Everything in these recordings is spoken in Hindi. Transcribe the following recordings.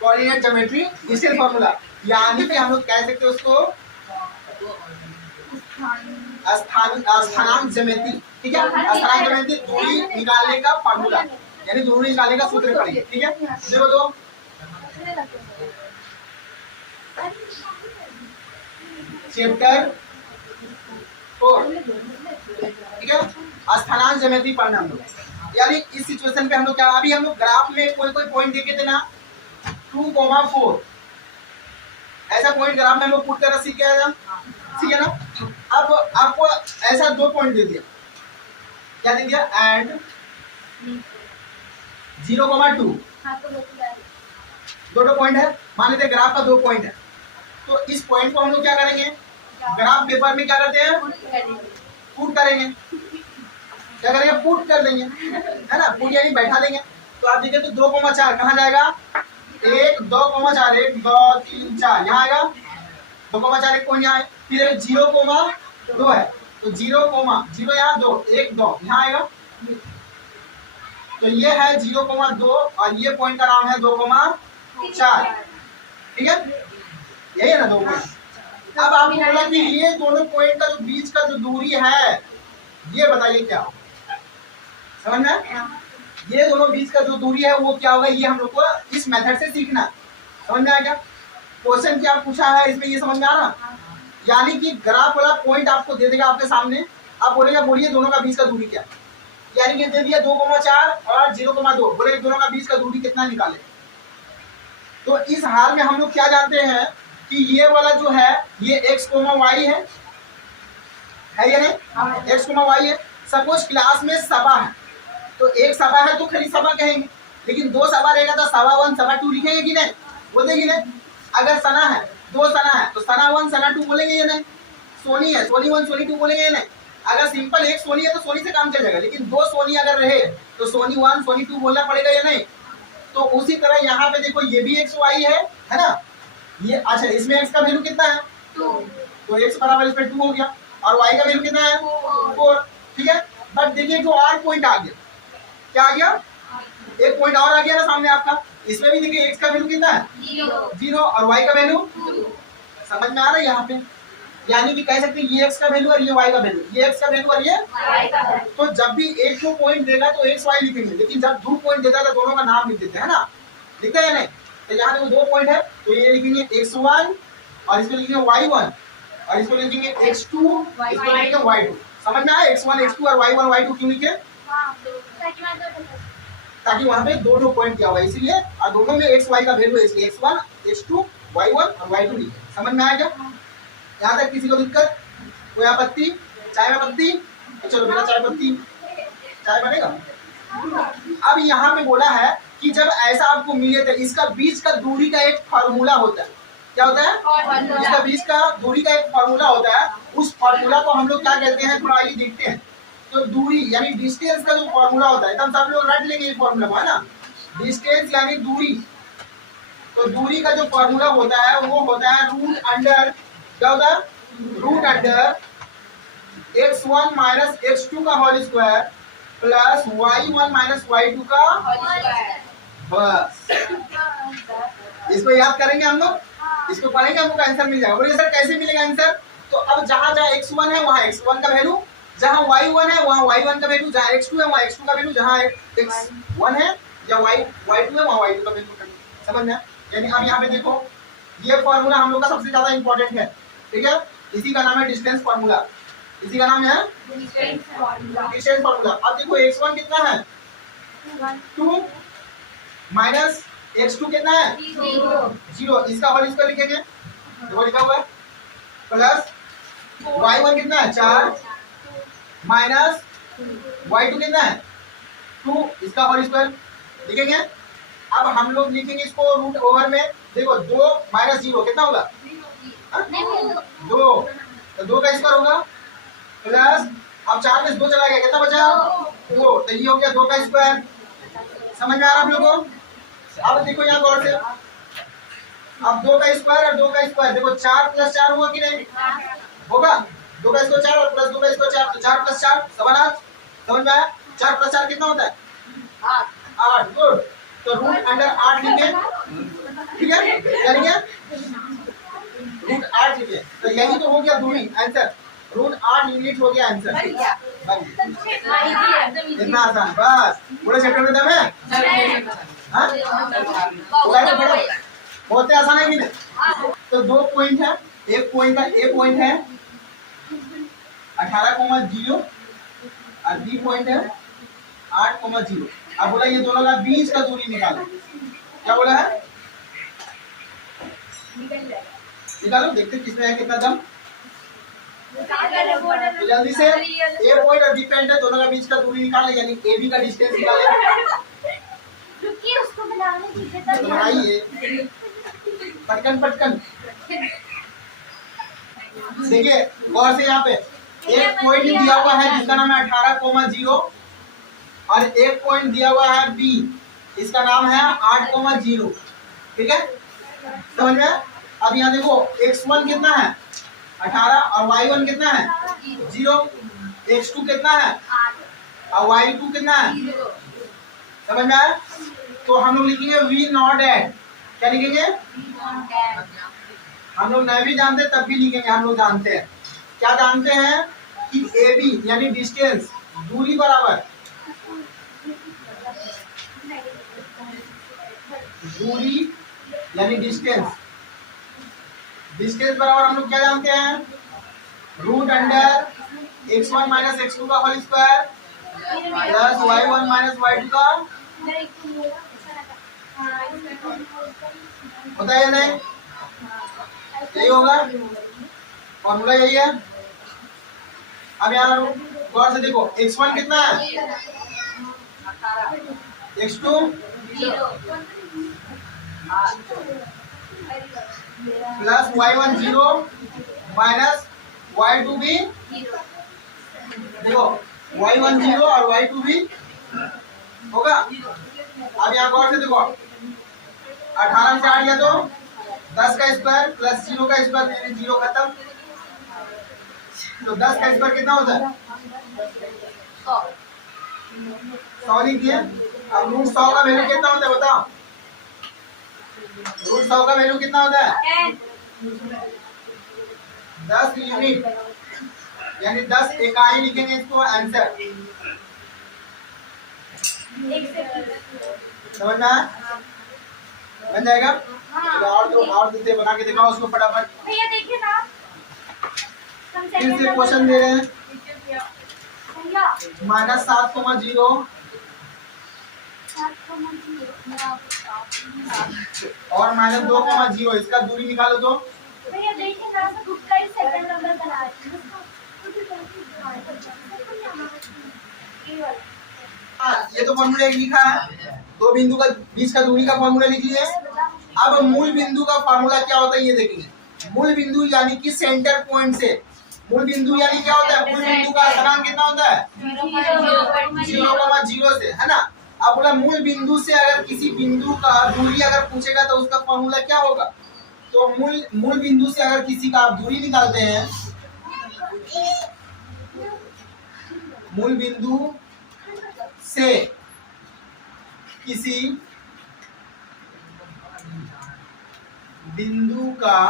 कोऑर्डिनेट ज्योमेट्री डिस्टेंस फार्मूला, यानी कि हम लोग कह सकते हैं उसको स्थानांक ज्यामिति। ठीक है, स्थानांक ज्यामिति दूरी निकालने का फार्मूला, यानी दूरी निकालने का सूत्र पढ़ेंगे। ठीक है, देखो तो चैप्टर 4, ठीक है, स्थानांक ज्यामिति पढ़ना हम लोग। यानी इस सिचुएशन पे हम लोग क्या, अभी हम लोग ग्राफ में कोई कोई पॉइंट देखे थे ना 2,4, ऐसा पॉइंट ग्राफ में हम लोग पुट करना सीखे ना। अब आपको ऐसा 2 पॉइंट दे दिया, क्या दे दिया, एंड 0,2, दो पॉइंट है, मान लेते ग्राफ का 2 पॉइंट है। तो इस पॉइंट को हम लोग क्या करेंगे, ग्राफ पेपर में क्या करते हैं, पुट करेंगे, क्या करेंगे, पुट कर देंगे, है ना, पुट यानी बैठा देंगे। तो आप देखिए तो 2,4 कहाँ जाएगा, 1 2,4 1 2 3 4 यहाँ आएगा, 2,4 एक पॉइंट यहाँ है, फिर 0,2 है, तो 0,0 यहाँ 2 1 2 यहाँ आएगा, तो ये है 0,2 और ये पॉइंट का नाम है 2,4। ठीक है, यही है ना 2 पॉइंट। अब आपको बोला कि ये दोनों पॉइंट का जो बीच का जो दूरी है, ये बताइए क्या, समझ में, ये दोनों बीच का जो दूरी है वो क्या होगा, ये हम लोग को इस मेथड से सीखना। समझ में आ गया, क्वेश्चन क्या पूछा है इसमें, ये समझ में आ रहा। यानी कि ग्राफ वाला पॉइंट आपको दे देगा आपके सामने, आप बोलेगा बोलिए दोनों का बीच का दूरी क्या, यानी कि दे दिया 2,4 और 0,2, बोले दोनों का बीच का दूरी कितना निकाले। तो इस हाल में हम लोग क्या जानते हैं कि ये वाला जो है ये x, y है या नहीं, x, y है। सपोज क्लास में सभा है, तो एक सभा है तो खाली सभा कहेंगे, लेकिन 2 सभा रहेगा तो सभा 1 सभा 2 लिखेंगे कि नहीं, बोलेंगे नहीं। अगर सना है, 2 सना है तो सना 1 सना 2 बोलेंगे या नहीं। सोनी है, सोनी 1 सोनी 2 बोलेंगे या नहीं। अगर सिंपल एक सोनी है तो सोनी से काम चल जाएगा, लेकिन 2 सोनी अगर रहे तो सोनी 1 सोनी 2 बोलना पड़ेगा या नहीं। तो उसी तरह यहाँ पे देखो ये भी x y है ना, ये अच्छा इसमें x का वैल्यू कितना है 2, तो x बराबर इस पे 2 हो गया, और y का वैल्यू कितना है 4। ठीक है, बट देखिए जो और पॉइंट आ गया, क्या आ गया, एक पॉइंट और आ गया ना सामने आपका, इसमें भी देखिए x का वैल्यू कितना है 0 और y का वैल्यू 2। समझ में आ रहा है यहाँ पे, यानी कि कह सकते हैं ये x का वैल्यू और ये y का वैल्यू, ये x का वैल्यू और ये y का वैल्यू। तो जब भी एक दो पॉइंट देगा तो x y लिखेंगे, लेकिन जब 2 पॉइंट देता है तो दोनों का नाम लिख देते हैं ना, लिखते हैं नहीं। तो यहाँ देखो 2 पॉइंट है, तो ये लिखेंगे x1 और इसको लिखेंगे y1 और इसको लिखेंगे x2, इसको लिखेंगे y2। समझ में आया, x1 x2 और y1 y2 क्यों लिखे, ताकि वहां पे 2 पॉइंट क्या होगा इसलिए, और दोनों में x y का वैल्यू है इसलिए x1 x2 y1 और y2 लिखे। समझ में आया क्या, यहाँ तक किसी को दिक्कत, कोई आपत्ति, चाय में पत्ती, चलो बिना चाय पत्ती चाय बनेगा। अब यहाँ पे बोला है कि जब ऐसा आपको मिले तो इसका बीच का दूरी का एक फार्मूला होता है, क्या होता है, इसका बीच का दूरी का एक फार्मूला होता है। उस फार्मूला को हम लोग क्या कहते हैं, थोड़ा आइए देखते हैं। तो दूरी यानी डिस्टेंस का जो फार्मूला होता है, एकदम सब लोग रट लेंगे ये फार्मूला है ना, डिस्टेंस यानी दूरी। तो दूरी का जो फार्मूला होता है वो होता है रूट अंडर, क्या होता है, root under x1 minus x2 का whole square plus y1 minus y2 का होल स्क्वायर। बस इसको याद करेंगे हम लोग, इसको पढ़ेंगे, हमको आंसर मिल जाएगा। बोलिए सर कैसे मिलेगा आंसर, तो अब जहां जहां x1 है वहां x1 का वैल्यू, जहां y1 है वहां y1 का वैल्यू, जहां x2 है वहां x2 का वैल्यू, जहां x1 है या y2 है वहां y2 का वैल्यू। समझ में, यानी अब यहाँ पे देखो ये फॉर्मूला हम लोग का सबसे ज्यादा इंपॉर्टेंट है। ठीक है, इसी का नाम है डिस्टेंस फार्मूला, इसी का नाम है डिस्टेंस फार्मूला। अब देखो x1 कितना है 2 माइनस x2 कितना है 0, इसका होल स्क्वायर लिखेंगे, देखो लिखा हुआ है, प्लस y1 कितना है 4 माइनस y2 कितना है 2, इसका होल स्क्वायर लिखेंगे। अब हम लोग लिखेंगे इसको रूट ओवर में, देखो 2 माइनस 0 कितना होगा 2, तो 2 का स्क्वायर होगा प्लस, अब 4 में 2 चला गया, कितना बचा 2, तो ये हो गया 2 का स्क्वायर। समझ में आ रहा आप लोगों को। अब देखो यहाँ गौर से, अब 2 का स्क्वायर और 2 का स्क्वायर, देखो 4 प्लस 4 होगा कि नहीं होगा, 2 का स्क्वायर 4 और प्लस 2 का स्क्वायर 4, तो 4 प्लस 4 8। समझ में आया, 4 प्लस 4 कितना होता है 8। गुड, तो रूट अंडर 8 लिखे, ठीक है, यानी क्या √8 लीजिए, तो यही तो हो गया दूरी आंसर, √8 यूनिट हो गया आंसर। इतना आसान, बस पूरे चैप्टर में दम है। हाँ बहुत आसान है कि नहीं। तो 2 पॉइंट है, एक पॉइंट का ए पॉइंट है 18,0 और बी पॉइंट है 8,0। अब बोला ये दोनों का बीच का दूरी निकालो। क्या बोला है? निकालो, देखते किसमें है कितना दम। तो जल्दी से ए पॉइंट और बी पॉइंट है, दोनों का बीच का दूरी निकाले, यानी ए बी का डिस्टेंस निकाले। रुकिए, उसको बनाने दीजिए तब बनाइए पटकन पटकन। देखिए गौर से, यहाँ पे एक पॉइंट दिया हुआ है जिसका नाम है 18,0 और एक पॉइंट दिया हुआ है बी, इसका नाम है 8,0। ठीक है, समझ में? अब यहाँ देखो x1 कितना है 18 और y1 कितना है 0, x2 कितना है और y2 कितना है, समझ में आया? तो हम लोग लिखेंगे वी नॉट एट। क्या लिखेंगे? हम लोग नहीं भी जानते तब भी लिखेंगे, हम लोग जानते हैं। क्या जानते हैं कि ए बी यानी डिस्टेंस, दूरी बराबर, दूरी यानी डिस्टेंस, डिस्टेंस बराबर हम लोग क्या जानते हैं, √x1 माइनस x2 का whole square plus y1 minus y2 का, होता है या नहीं? यही होगा, फॉर्मूला यही है। अब यहाँ गौर से देखो x1 कितना है, x2 plus y1 0 minus y2 भी, देखो y1 0 और y2 भी होगा। अब यहाँ गौर से देखो 18 से 8 गया तो 10 का स्क्वायर प्लस 0 का स्क्वायर, यानी 0 खत्म। तो 10 का स्क्वायर कितना होता है 100 लिखिए। अब √100 का वैल्यू कितना होता है बताओ, √100 का वैल्यू कितना होता है 10 यूनिट, यानी 10 इकाई लिखेंगे इसको आंसर। समझ में आया? बन जाएगा। तो और दूसरे बना के दिखाओ उसको फटाफट। भैया देखिए ना, फिर से क्वेश्चन दे रहे हैं -7,0 और -2,0, इसका दूरी निकालो तो। भैया देखिए ना, तो खुद का ही सेकंड नंबर बना है। ये तो फॉर्मूला लिखा है, दो बिंदु का बीच का दूरी का फॉर्मूला लिख लिए। अब मूल बिंदु का फॉर्मूला क्या होता है ये देखेंगे। मूल बिंदु यानी कि सेंटर पॉइंट से, मूल बिंदु यानी क्या होता है, मूल बिंदु का स्थानांक कितना होता है 0,0 से, है ना। अब बोला मूल बिंदु से अगर किसी बिंदु का दूरी अगर पूछेगा तो उसका फॉर्मूला क्या होगा। तो मूल बिंदु से अगर किसी का आप दूरी निकालते हैं, मूल बिंदु से किसी बिंदु का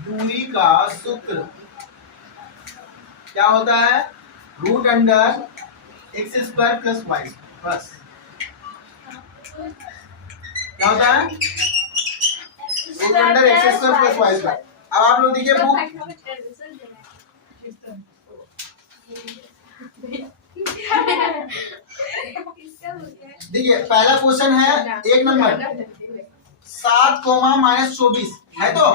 दूरी का सूत्र क्या होता है, √x² प्लस y। बस क्या होता है √x² प्लस y²। अब आप लोग देखिए बुक, देखिए पहला क्वेश्चन है 1 नंबर 7,-24 है, तो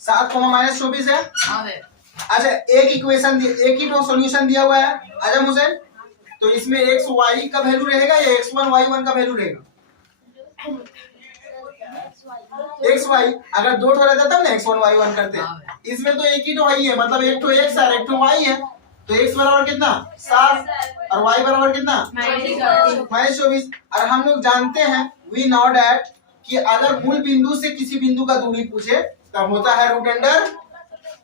7,-24 है। अच्छा एक इक्वेशन, एक ही तो सॉल्यूशन दिया हुआ है आजम हुसैन, तो इसमें x y का वैल्यू रहेगा या x1 y1 का वैल्यू रहेगा। x y अगर दो ठो रहता तब ना x1 y1 करते, इसमें तो एक ही तो y है, मतलब एक तो x और एक तो y है, तो x बराबर कितना 7 और y बराबर कितना -24। और हम लोग जानते हैं वी नो दैट कि अगर मूल बिंदु से किसी बिंदु का दूरी पूछे तब होता है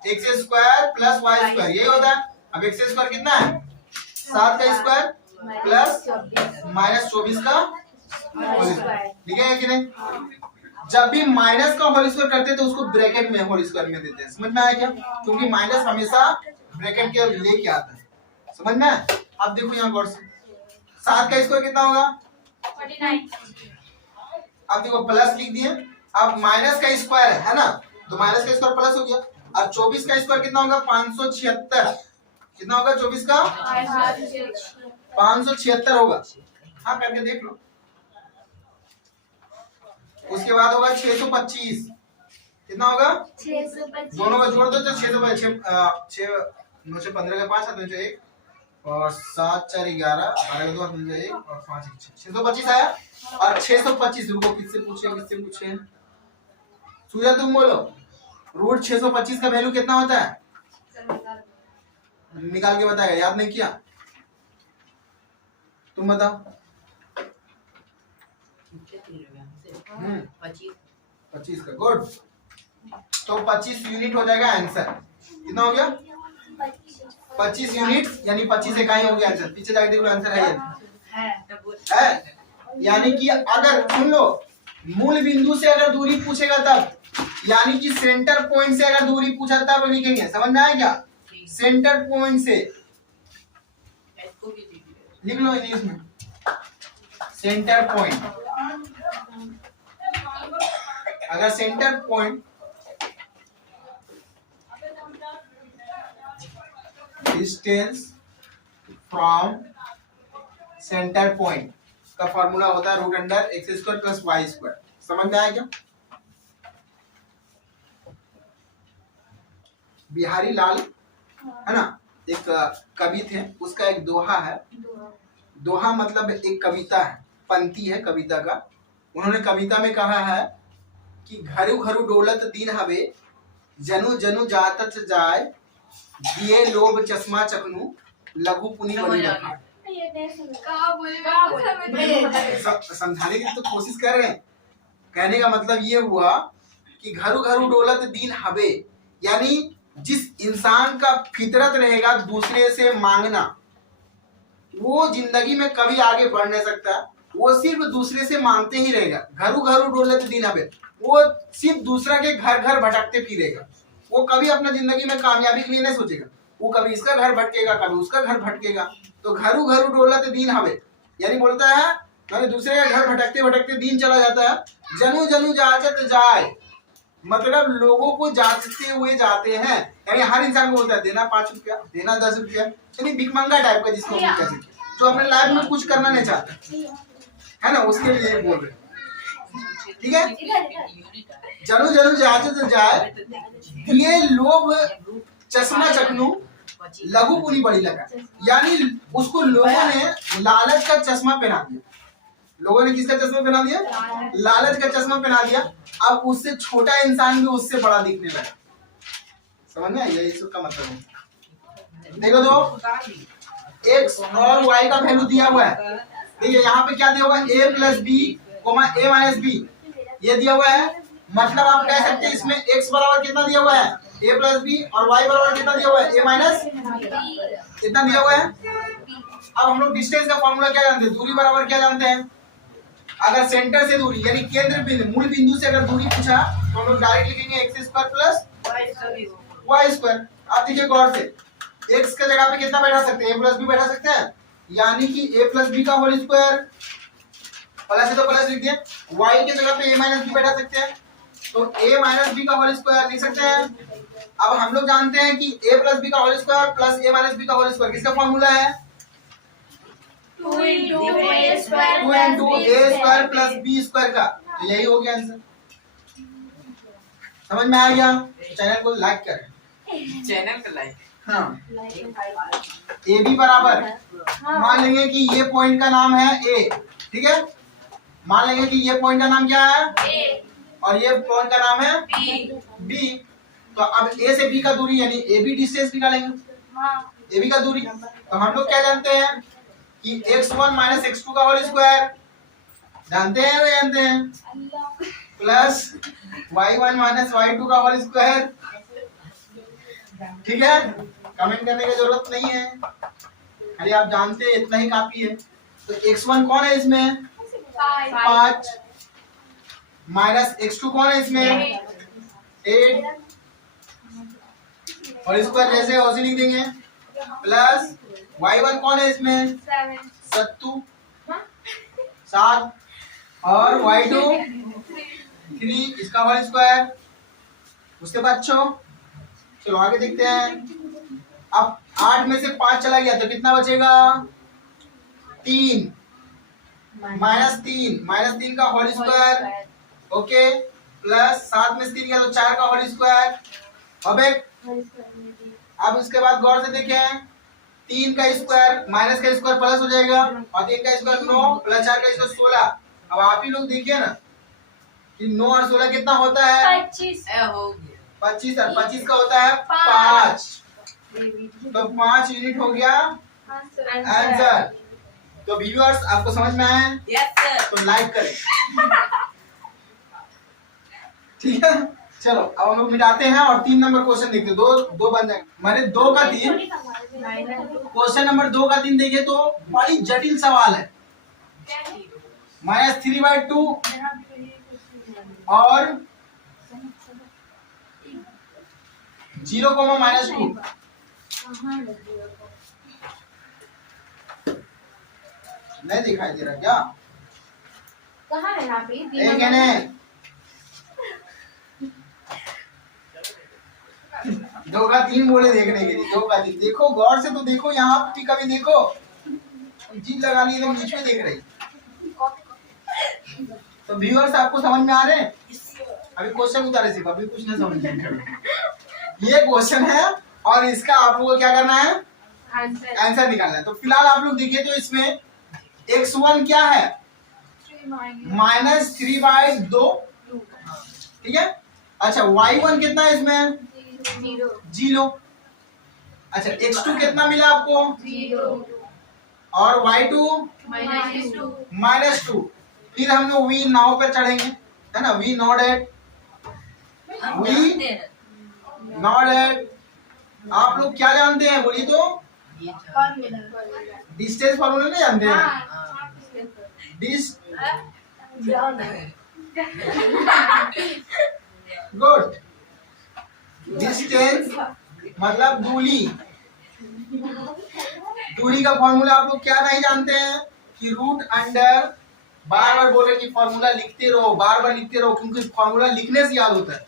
√x² प्लस y², यही होता है। अब x² कितना है 7 का स्क्वायर प्लस -24 का लिखेंगे कि नहीं? जब भी माइनस का होल स्क्वायर करते हैं तो उसको ब्रैकेट में होल स्क्वायर में देते हैं। समझ में आया क्या? क्योंकि माइनस हमेशा ब्रैकेट के लेके आता है। समझ में आया? अब देखो यहाँ गौर से 7 का स्क्वायर कितना होगा? 49। अब देखो प्लस लिख दिए। अब माइनस का स्क्वायर है ना, तो माइनस का स्क्वायर प्लस हो गया। और 24 का स्क्वायर कितना होगा? 576। कितना होगा 24 का? 576 होगा। हाँ करके देख लो। उसके बाद होगा 625। कितना होगा? 625। दोनों का जोड़ दो तो 625। 9 से 15 का 5 हाथ 1 और 7 4 11 12 2 हाथ 1 और 5 1 625 आया। और 625 रुको किससे पूछे? सूर्या तुम बोलो। रूट 625 का वैल्यू कितना होता है? निकाल के बताएगा। याद नहीं किया? तुम बताओ। 25 का गुड। तो 25 यूनिट हो जाएगा आंसर। कितना हो गया? 25 यूनिट यानी 25 इकाई हो गया आंसर। पीछे जाके देखो आंसर है। यानी कि अगर सुन लो, मूल बिंदु से अगर दूरी पूछेगा तब, यानी कि सेंटर पॉइंट से अगर दूरी पूछा तब लिखेंगे। समझ में आया क्या? सेंटर पॉइंट से लिख लो इंग्लिश में, सेंटर पॉइंट। अगर centre point distance from centre point का फॉर्मूला होता है root under X square plus Y square. समझ में आया क्या? बिहारी लाल है ना, एक कवि थे, उसका एक दोहा है। दोहा मतलब एक कविता है, पंक्ति है कविता का। उन्होंने कविता में कहा है कि घरु घरु डोलत दीन हवे, जनु जनु जातत जाय, दिए लोभ चश्मा चकनु, लघु पुनि बड़ी लखाट। समझाने की तो कोशिश कर रहे हैं। कहने का मतलब ये हुआ कि घरु घरु डोलत दीन हवे, यानी जिस इंसान का फितरत रहेगा दूसरे से मांगना, वो जिंदगी में कभी आगे बढ़ नहीं सकता। वो सिर्फ दूसरे से मांगते ही रहेगा। घरु घरु डोलत दीन हवे, वो सिर्फ दूसरा के घर घर भटकते फिरेगा। वो कभी अपना जिंदगी में कामयाबी के लिए नहीं सोचेगा। वो कभी इसका घर भटकेगा, कभी उसका घर भटकेगा। तो घरु घरु डोलत दीन हवे यानी बोलता है मैंने दूसरे के घर भटकते भटकते दिन चला जाता है। जनु जनु जाचत जाए, मतलब लोगों को जांचते हुए जाते हैं। यानी हर इंसान को बोलता है देना 5 रुपया, देना 10 रुपया, यानी भिखमंगा टाइप का, जिसको हम कह सकते, जो अपने लाइफ में कुछ करना नहीं चाहता है ना, उसके लिए बोल रहे। ठीक है? जनु जनु जाचत जाए, ये लोभ चश्मा चकनू, लघु पुनी बड़ी लगा, यानी उसको लोगों ने लालच का चश्मा पहना दिया। लोगों ने किसका चश्मा पहना दिया? लालच का चश्मा पहना दिया। अब उससे छोटा इंसान भी उससे बड़ा दिखने लगा। समझ में? यही इसका मतलब है। देखो तो एक्स और वाई का वैल्यू दिया हुआ है। देखिए यहाँ पे क्या दिया हुआ है? a plus B comma a minus B, ये दिया हुआ है। मतलब आप कह सकते हैं इसमें x बराबर कितना दिया हुआ है? a प्लस बी, और y बराबर कितना दिया हुआ है? a माइनस कितना दिया हुआ है? अब हम लोग डिस्टेंस का फॉर्मूला क्या जानते हैं? दूरी बराबर क्या जानते हैं? अगर सेंटर से दूरी यानी केंद्र बिंदु, मूल बिंदु से अगर दूरी पूछा तो हम लोग डायरेक्ट लिखेंगे X square plus Y square. आप देखिए गौर से, एक्स के जगह पे कितना बैठा सकते हैं? a प्लस बी बैठा सकते हैं, यानी कि a प्लस बी का होल स्क्वायर, प्लस है तो प्लस लिख दिए। y के जगह पे a माइनस बी बैठा सकते हैं, तो a माइनस बी का होल स्क्वायर लिख सकते हैं। अब हम लोग जानते हैं कि a प्लस बी का whole square plus a minus B का होल स्क्वायर किसका फॉर्मूला है? 2 into a square 2 into a square plus b square का। तो यही हो गया आंसर। समझ में आ गया? चैनल को लाइक करें, चैनल को लाइक। हाँ, ए बी बराबर, मान लेंगे कि ये पॉइंट का नाम है ए, ठीक है? मान लेंगे कि ये पॉइंट का नाम क्या है? A और ये पॉइंट का नाम है B। बी। तो अब ए से बी का दूरी यानी ए बी डिस्टेंस निकालेंगे, हाँ ए बी का दूरी। तो हम लोग क्या जानते हैं कि x1 माइनस x2 का होल स्क्वायर जानते हैं वो जानते हैं, प्लस y1 माइनस y2 का होल स्क्वायर। ठीक है? कमेंट करने की जरूरत नहीं है, खाली आप जानते हैं इतना ही काफी है। तो x1 कौन है इसमें? 5 माइनस x2 कौन है इसमें 8 और स्क्वायर जैसे वैसे लिख देंगे प्लस y1 कौन है इसमें 7 और y2 3 इसका होल स्क्वायर। उसके बाद चलो आगे देखते हैं। अब 8 में से 5 चला गया तो कितना बचेगा 3 -3 का होल स्क्वायर ओके प्लस 7 में से 3 गया तो 4 का होल स्क्वायर। अब इसके बाद गौर से देखें 3 का स्क्वायर माइनस का स्क्वायर प्लस हो जाएगा और 3 का स्क्वायर 9 प्लस 4 का स्क्वायर 16। अब आप ही लोग देखिए ना कि 9 और 16 कितना होता है 25 और 25 का होता है 5 तो 5 यूनिट हो गया आंसर। तो व्यूअर्स आपको समझ में आया यस तो लाइक करें ठीक है। चलो अब हम लोग मिटाते हैं और 3 नंबर क्वेश्चन देखते हैं। दो बन जाएंगे मैंने 2 का 3 क्वेश्चन नंबर 2 का 3 देखिए तो बड़ी जटिल सवाल है -3/2 और 0, -2 नहीं दिखाई दे रहा क्या कहाँ है यहाँ पे एक है ने 2 का 3 बोले देखने के लिए 2 का 3 देखो गौर से तो देखो यहाँ पे कभी देखो जीप लगा ली एकदम बीच में देख रही। तो व्यूअर्स आपको समझ में आ रहे हैं अभी क्वेश्चन उतारे सिर्फ अभी कुछ नहीं समझ में ये क्वेश्चन है और इसका आप लोगों को क्या करना है आंसर निकालना है। तो फिलहाल आप लोग देखिए तो इसमें x1 क्या है -3/2 ठीक है। अच्छा y1 कितना है इसमें 0। अच्छा x2 कितना मिला आपको और y2 -2। फिर हम लोग v नाव पे चढ़ेंगे है ना v नॉट एट आप लोग क्या जानते हैं बोलिए तो डिस्टेंस फॉर्मूला नहीं जानते हैं गुड डिस्टेंस मतलब दूरी का फॉर्मूला आप लोग क्या नहीं जानते हैं कि रूट अंडर बार बार बोल रहे कि फॉर्मूला लिखते रहो बार बार लिखते रहो क्योंकि फॉर्मूला लिखने से याद होता है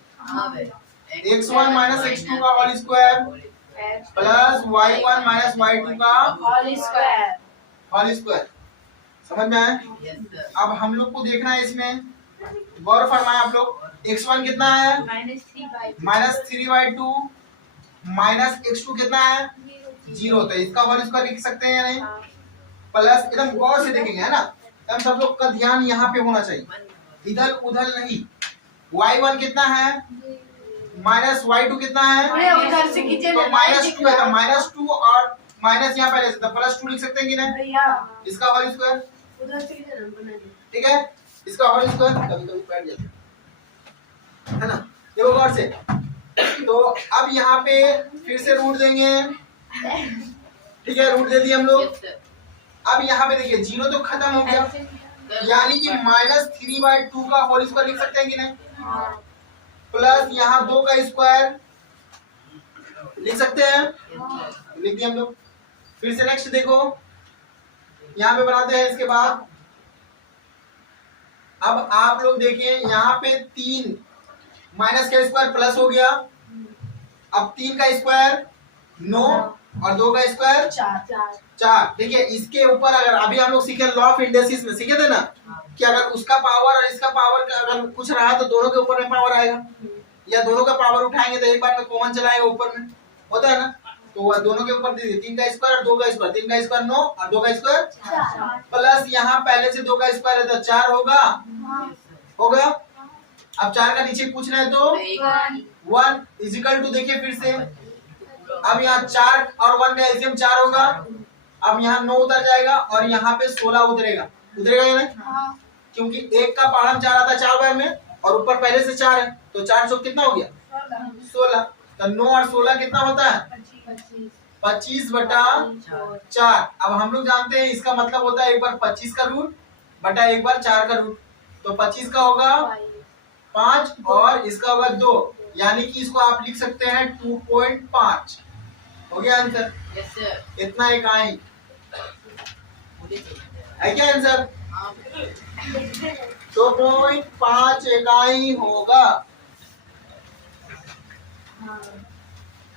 x1 - x2 का whole square plus y1 - y2 का होल स्क्वायर समझ में आया। अब हम लोग को देखना है इसमें गौर फरमाए आप लोग x1 कितना है -3/2 -x2 कितना है 0 तो इसका होल स्क्वायर लिख सकते हैं या नहीं प्लस एकदम गौर से देखेंगे है ना तब सब लोग का ध्यान यहाँ पे होना चाहिए इधर उधर नहीं। y1 कितना है -y2 कितना है तो -2 है तो -2 और माइनस यहाँ पहले से तो +2 लिख सकते हैं कि नहीं इसका होल स्क्वायर ठीक है इसका होल स्क्वायर कभी कभी बैठ जाता है ना। देखो गौर से तो अब यहाँ पे फिर से रूट देंगे ठीक है रूट दे दिए हम लोग। अब यहाँ पे देखिए 0 तो खत्म हो गया यानी कि -3/2 का होल स्क्वायर लिख सकते हैं कि नहीं प्लस यहाँ 2 का स्क्वायर लिख सकते हैं लिख दिए हम लोग। फिर से नेक्स्ट देखो यहाँ पे बनाते हैं इसके बाद अब आप लोग देखिए यहाँ पे 3 माइनस का स्क्वायर प्लस हो गया अब 3 का स्क्वायर 9 और 2 का स्क्वायर 4। देखिए इसके ऊपर अगर अभी हम लोग सीखे लॉ ऑफ इंडेसिस में सीखे थे ना कि अगर उसका पावर और इसका पावर का अगर कुछ रहा तो दोनों के ऊपर में पावर आएगा या दोनों का पावर उठाएंगे तो एक बार में कॉमन चलाएगा ऊपर में होता है ना तो वह दोनों के ऊपर दे दिए 3 का स्क्वायर और 2 का स्क्वायर 3 का स्क्वायर 9 और 2 का स्क्वायर प्लस यहाँ पहले से 2 का स्क्वायर है तो 4 होगा। अब 4 का नीचे पूछ रहे हैं तो 1 इजिकल टू देखिए फिर से अब यहाँ 4 और 1 का एलसीएम 4 होगा। अब यहाँ 9 उतर जाएगा और यहाँ पे 16 उतरेगा या नहीं क्योंकि 1 का पहाड़ 4 आता है 4 बार में और ऊपर पहले से 4 है तो 4 चौक कितना हो गया 16 तो 9 और 16 कितना होता है 25/4। अब हम लोग जानते हैं इसका मतलब होता है एक बार 25 का रूट बटा एक बार 4 का रूट, तो 25 का होगा 5 और इसका होगा 2, यानी कि इसको आप लिख सकते हैं 2.5। हो गया आंसर? Yes sir. इतना इकाई है क्या आंसर? 2.5 इकाई होगा,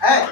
है